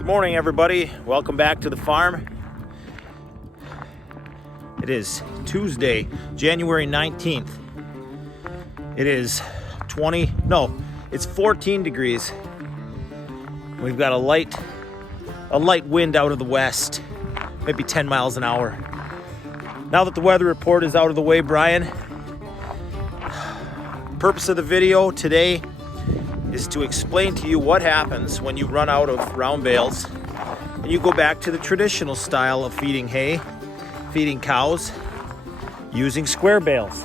Good morning, everybody. Welcome back to the farm. It is Tuesday, January 19th. It is 14 degrees. We've got a light wind out of the west, maybe 10 miles an hour. Now that the weather report is out of the way, Brian, purpose of the video today is to explain to you what happens when you run out of round bales and you go back to the traditional style of feeding hay, feeding cows, using square bales.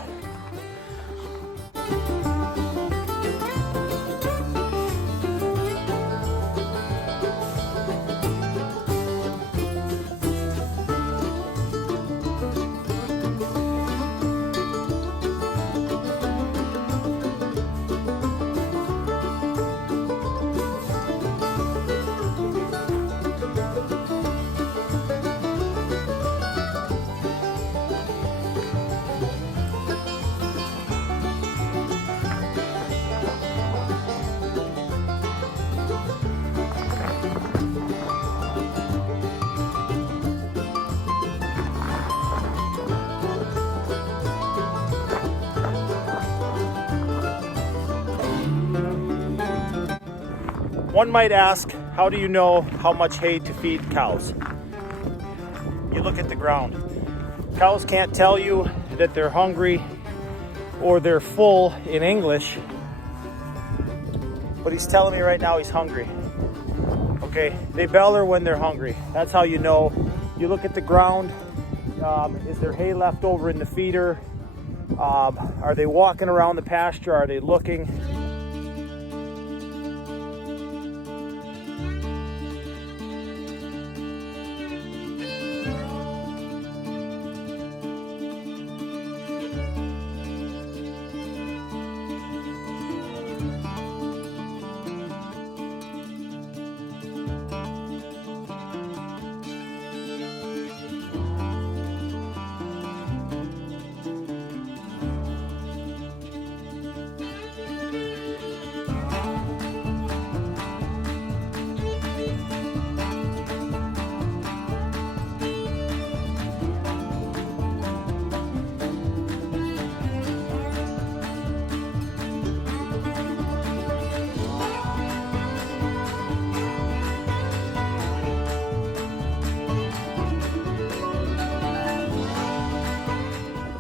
One might ask, how do you know how much hay to feed cows? You look at the ground. Cows can't tell you that they're hungry or they're full in English, but he's telling me right now he's hungry. Okay, they bellow when they're hungry. That's how you know. You look at the ground. Is there hay left over in the feeder? Are they walking around the pasture? Are they looking?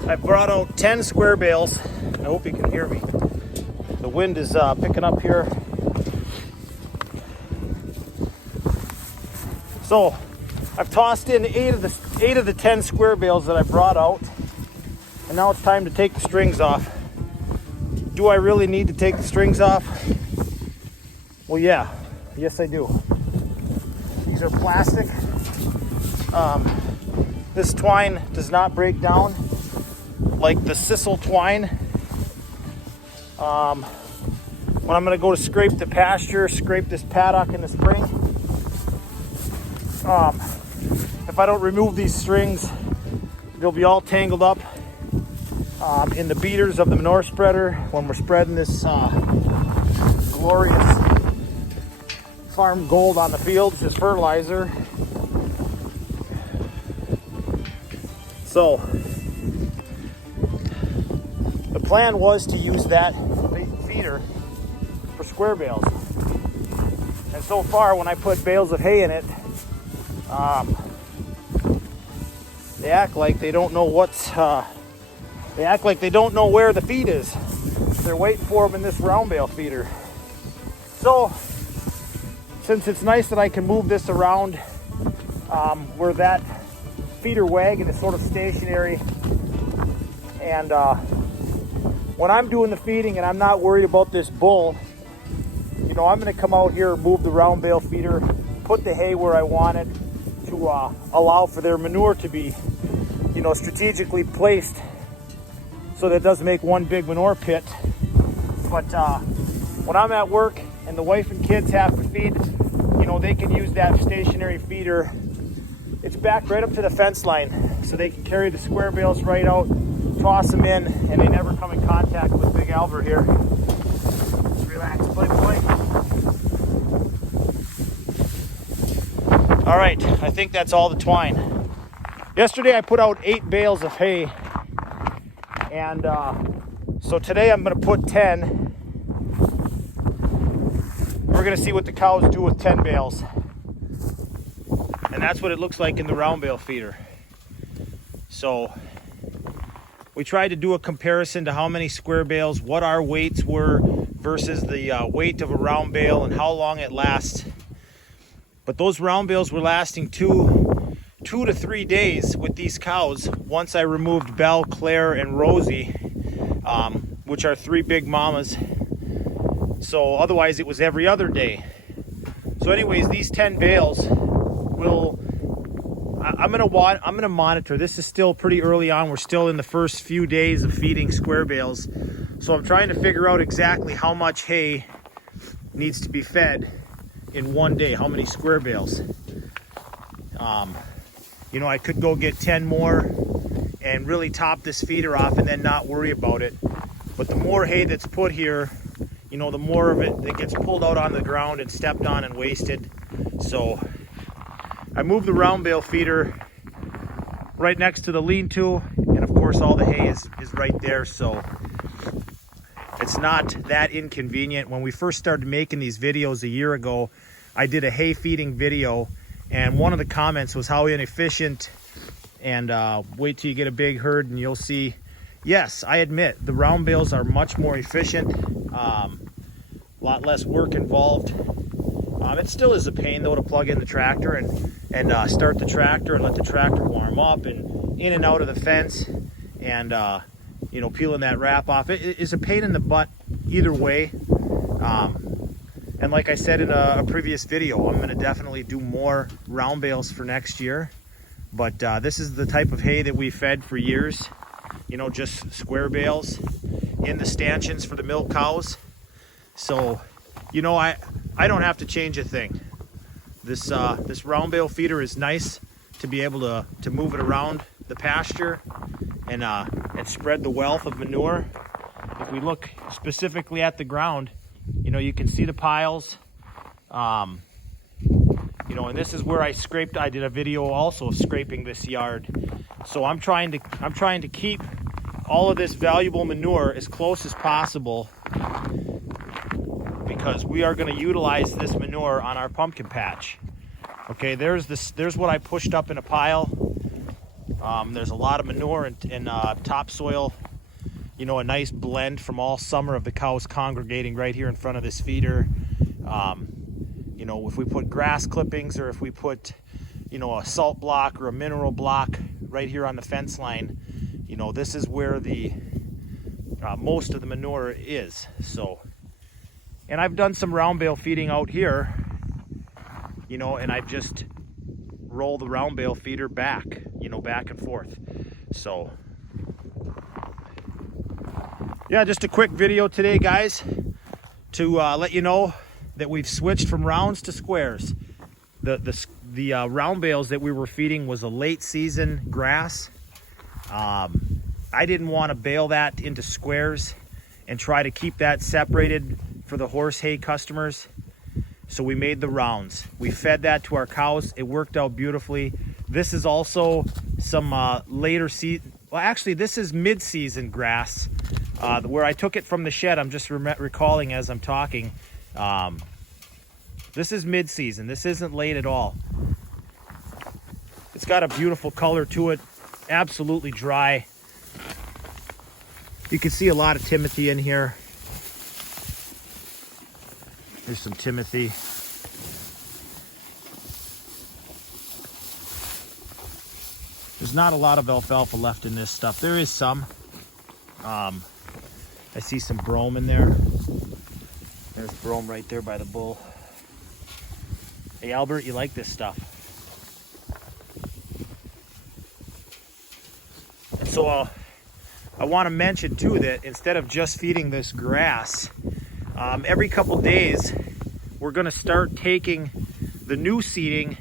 I brought out 10 square bales. I hope you can hear me. The wind is picking up here. So I've tossed in eight of the 10 square bales that I brought out, and now it's time to take the strings off. Do I really need to take the strings off? Well, yeah, yes I do. These are plastic. This twine does not break down like the sisal twine. When I'm going to go to scrape the pasture, scrape this paddock in the spring, if I don't remove these strings, they'll be all tangled up in the beaters of the manure spreader when we're spreading this glorious farm gold on the fields, this fertilizer. So the plan was to use that feeder for square bales. And so far, when I put bales of hay in it, they act like they don't know they don't know where the feed is. They're waiting for them in this round bale feeder. So, since it's nice that I can move this around where that feeder wagon is sort of stationary, and when I'm doing the feeding and I'm not worried about this bull, I'm going to come out here, move the round bale feeder, put the hay where I want it to allow for their manure to be, strategically placed so that it doesn't make one big manure pit. But when I'm at work and the wife and kids have to feed, they can use that stationary feeder. It's back right up to the fence line, so they can carry the square bales right out, toss them in, and they never come in contact with Big Albert here. Just relax, play. All right, I think that's all the twine. Yesterday I put out 8 bales of hay, and so today I'm gonna put 10. We're gonna see what the cows do with 10 bales. And that's what it looks like in the round bale feeder. So we tried to do a comparison to how many square bales, what our weights were versus the weight of a round bale and how long it lasts. But those round bales were lasting two to 3 days with these cows once I removed Belle, Claire, and Rosie, which are 3 big mamas. So otherwise it was every other day. So anyways, these 10 bales will, I'm gonna monitor. This is still pretty early on. We're still in the first few days of feeding square bales. So I'm trying to figure out exactly how much hay needs to be fed in one day, how many square bales. You know, I could go get 10 more and really top this feeder off and then not worry about it. But the more hay that's put here, you know, the more of it that gets pulled out on the ground and stepped on and wasted. So I moved the round bale feeder right next to the lean-to, and of course all the hay is right there, so it's not that inconvenient. When we first started making these videos a year ago, I did a hay feeding video, and one of the comments was how inefficient, and wait till you get a big herd and you'll see. Yes, I admit the round bales are much more efficient, a lot less work involved. It still is a pain though to plug in the tractor and start the tractor and let the tractor warm up and in and out of the fence, and you know, peeling that wrap off. It is a pain in the butt either way. And like I said in a previous video, I'm going to definitely do more round bales for next year. But this is the type of hay that we fed for years. You know, just square bales in the stanchions for the milk cows. So, you know, I don't have to change a thing. This round bale feeder is nice to be able to move it around the pasture and spread the wealth of manure. If we look specifically at the ground, you know, you can see the piles. You know, and this is where I scraped. I did a video also of scraping this yard. So I'm trying to keep all of this valuable manure as close as possible, because we are going to utilize this manure on our pumpkin patch. Okay, there's what I pushed up in a pile. There's a lot of manure and topsoil, you know, a nice blend from all summer of the cows congregating right here in front of this feeder. You know, if we put grass clippings, or if we put, you know, a salt block or a mineral block right here on the fence line, you know, this is where the most of the manure is. So, and I've done some round bale feeding out here, you know, and I've just roll the round bale feeder back, you know, back and forth. So yeah, just a quick video today, guys, to let you know that we've switched from rounds to squares. The round bales that we were feeding was a late season grass. I didn't want to bale that into squares and try to keep that separated for the horse hay customers. So we made the rounds. We fed that to our cows. It worked out beautifully. This is also some later season. Well, actually, this is mid-season grass. Where I took it from the shed, I'm just recalling as I'm talking. This is mid-season. This isn't late at all. It's got a beautiful color to it. Absolutely dry. You can see a lot of Timothy in here. There's some Timothy. There's not a lot of alfalfa left in this stuff. There is some. I see some brome in there. There's brome right there by the bull. Hey Albert, you like this stuff. And so I want to mention too that instead of just feeding this grass, every couple days we're going to start taking the new seeding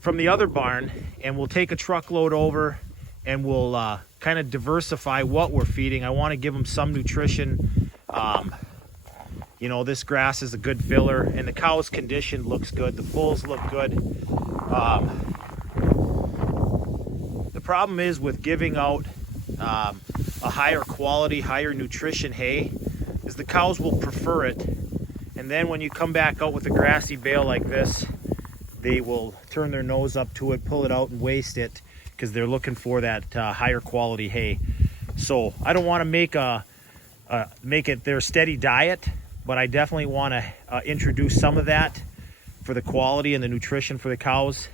from the other barn, and we'll take a truckload over and we'll kind of diversify what we're feeding. I want to give them some nutrition. You know, this grass is a good filler, and the cow's condition looks good. The foals look good. The problem is with giving out a higher quality, higher nutrition hay, is the cows will prefer it. And then when you come back out with a grassy bale like this, they will turn their nose up to it, pull it out and waste it, because they're looking for that higher quality hay. So I don't want to make it their steady diet, but I definitely want to introduce some of that for the quality and the nutrition for the cows.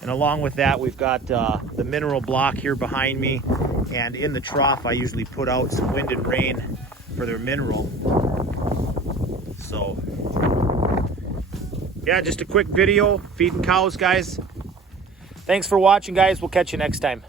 And along with that, we've got the mineral block here behind me, and in the trough I usually put out some wind and rain for their mineral. So yeah, just a quick video feeding cows, guys. Thanks for watching, guys. We'll catch you next time.